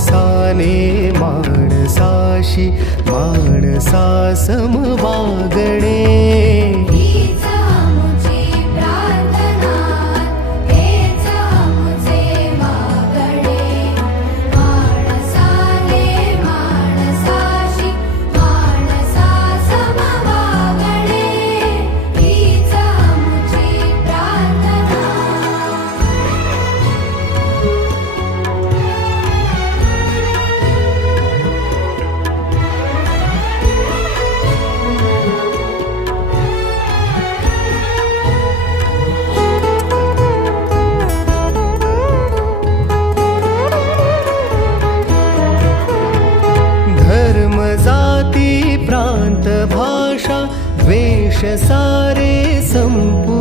माणसाने माणसाशी माणसा सम वागणे. हीच आमुची प्रार्थना, हेच आमुचे मागणे. माणसाने माणसाशी माणसा सम वागणे. हीच आमुची प्रार्थना. धर्म जाती प्रांत भाषा द्वेष सारे संपू